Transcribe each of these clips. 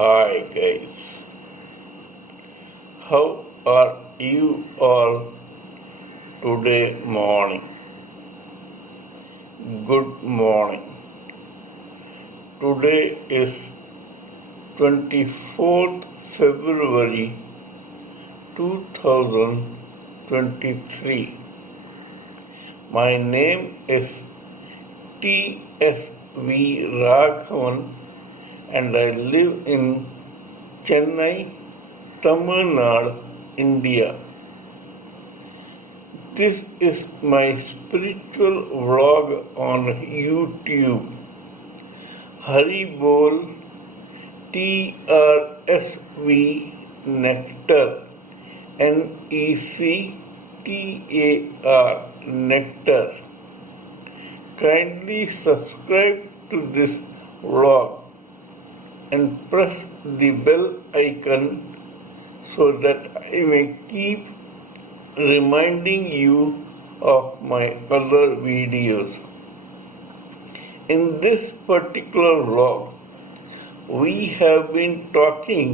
Hi guys, how are you all today morning? Good morning. Today is 24th February 2023. My name is T.S.V. Raghavan and I live in Chennai, Tamil Nadu, India. This is my spiritual vlog on YouTube. hariboltrsvnectar, Nectar, nectar. Kindly subscribe to this vlog and press the bell icon so that I may keep reminding you of my other videos. In this particular vlog, we have been talking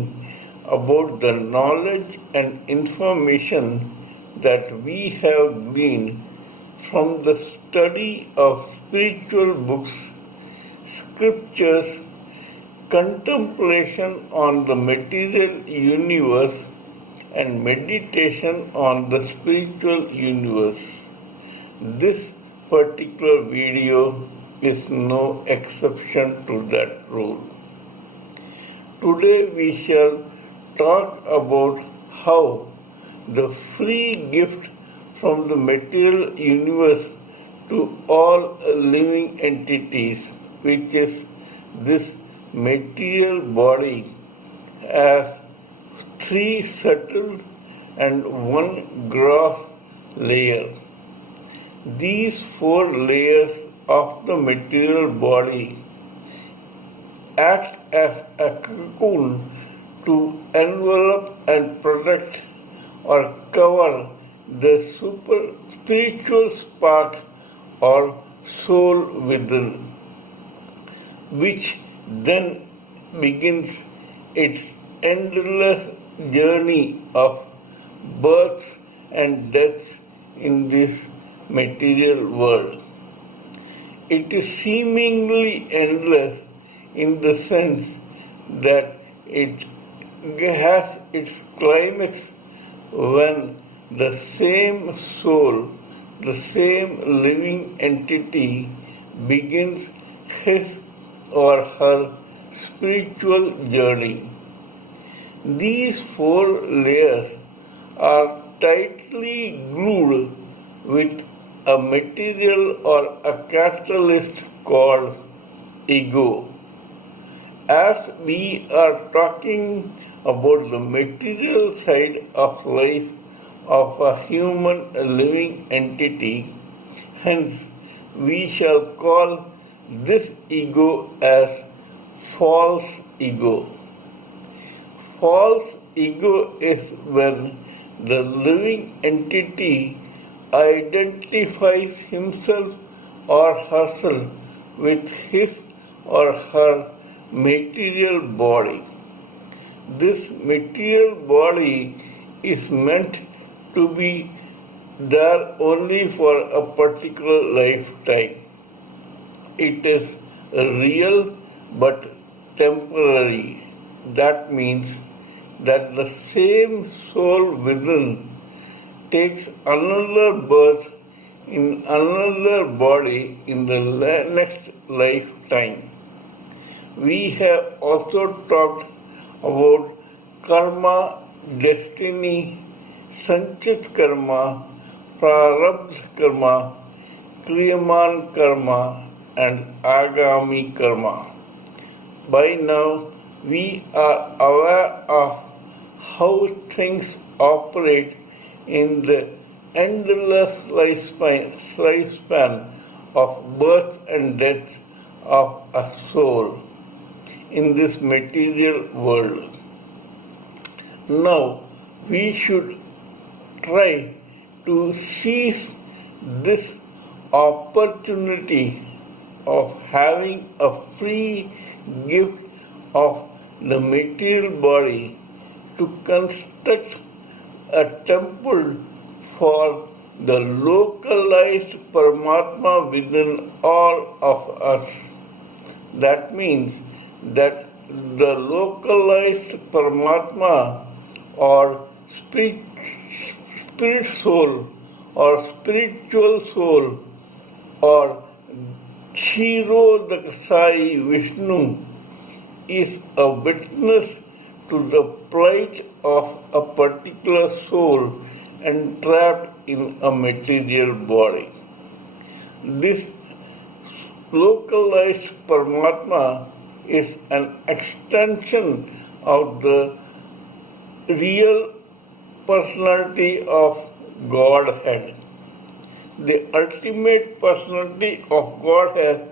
about the knowledge and information that we have gleaned from the study of spiritual books, scriptures, contemplation on the material universe, and meditation on the spiritual universe. This particular video is no exception to that rule. Today we shall talk about how the free gift from the material universe to all living entities, which is this material body, has three subtle and one gross layer. These four layers of the material body act as a cocoon to envelop and protect or cover the spiritual spark or soul within, which then begins its endless journey of births and deaths in this material world. It is seemingly endless in the sense that it has its climax when the same soul, the same living entity begins his or her spiritual journey. These four layers are tightly glued with a material or a catalyst called ego. As we are talking about the material side of life of a human living entity, hence we shall call this ego as false ego. False ego is when the living entity identifies himself or herself with his or her material body. This material body is meant to be there only for a particular lifetime. It is real but temporary. That means that the same soul within takes another birth in another body in the next lifetime. We have also talked about karma, destiny, sanchit karma, prarabdha karma, kriyaman karma, and agami karma. By now, we are aware of how things operate in the endless lifespan of birth and death of a soul in this material world. Now, we should try to seize this opportunity of having a free gift of the material body to construct a temple for the localized Paramatma within all of us. That means that the localized Paramatma or spirit soul or spiritual soul or Shiro Daksai Vishnu is a witness to the plight of a particular soul entrapped in a material body. This localized Paramatma is an extension of the real personality of Godhead. The ultimate personality of Godhead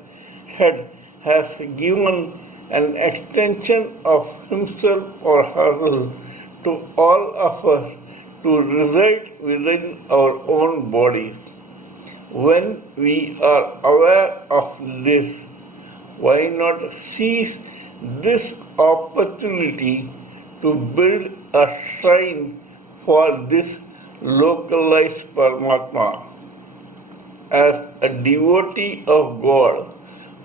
has given an extension of himself or herself to all of us to reside within our own bodies. When we are aware of this, why not seize this opportunity to build a shrine for this localized Paramatma? As a devotee of God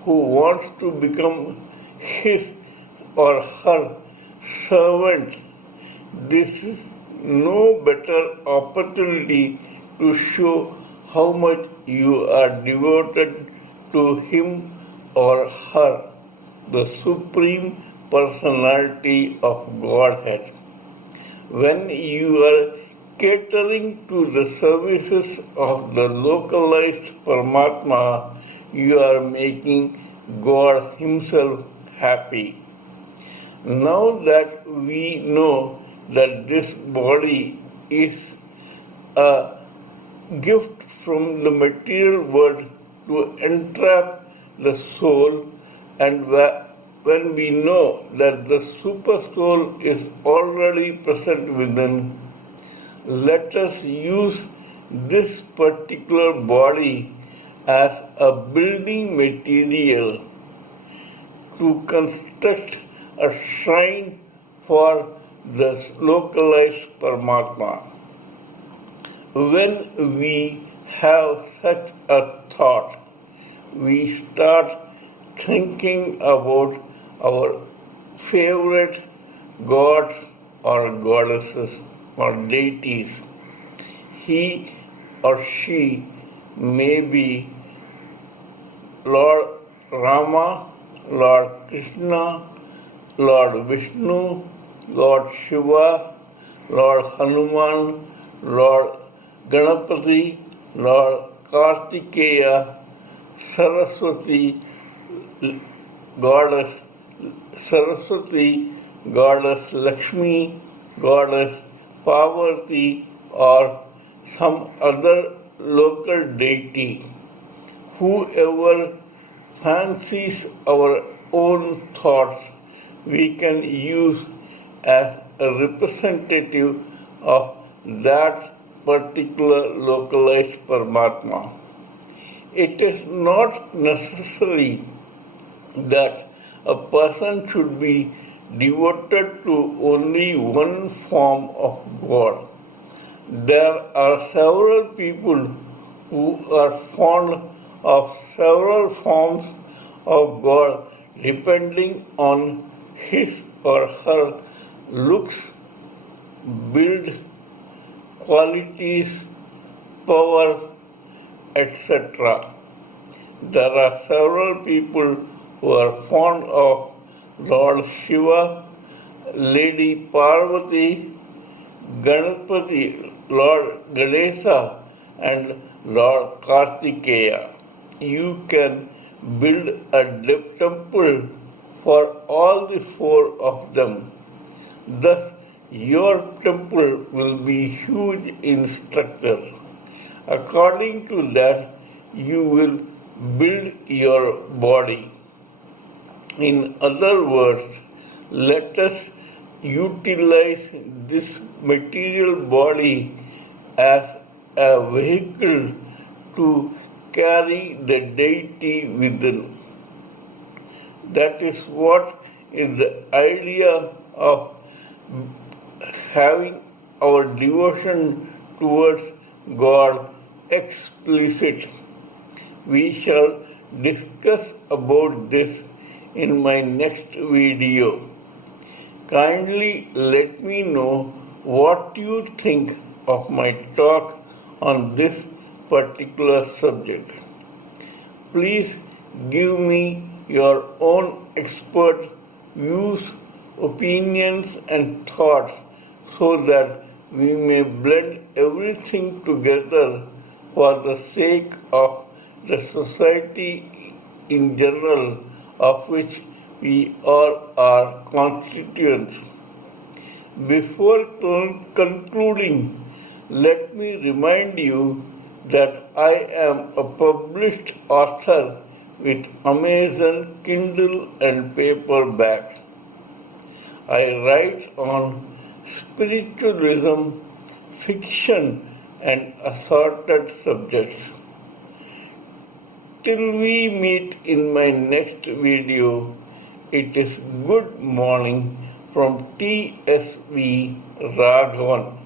who wants to become his or her servant, this is no better opportunity to show how much you are devoted to him or her, the Supreme Personality of Godhead. When you are catering to the services of the localized Paramatma, you are making God Himself happy. Now that we know that this body is a gift from the material world to entrap the soul, and when we know that the super soul is already present within, let us use this particular body as a building material to construct a shrine for the localized Paramatma. When we have such a thought, we start thinking about our favorite gods or goddesses or deities. He or she may be Lord Rama, Lord Krishna, Lord Vishnu, Lord Shiva, Lord Hanuman, Lord Ganapati, Lord Kartikeya, Saraswati, Goddess Saraswati, Goddess Lakshmi, Goddess Parvati, or some other local deity. Whoever fancies our own thoughts, we can use as a representative of that particular localized Paramatma. It is not necessary that a person should be devoted to only one form of God. There are several people who are fond of several forms of God depending on his or her looks, build, qualities, power, etc. There are several people who are fond of Lord Shiva, Lady Parvati, Ganapati, Lord Ganesha, and Lord Kartikeya. You can build a temple for all the four of them. Thus, your temple will be huge in structure. According to that, you will build your body. In other words, let us utilize this material body as a vehicle to carry the deity within. That is what is the idea of having our devotion towards God explicit. We shall discuss about this in my next video. Kindly let me know what you think of my talk on this particular subject. Please give me your own expert views, opinions, and thoughts so that we may blend everything together for the sake of the society in general, of which we all are constituents. Before concluding, let me remind you that I am a published author with Amazon Kindle and paperback. I write on spiritualism, fiction, and assorted subjects. Till we meet in my next video, it is good morning from TSV Raghavan.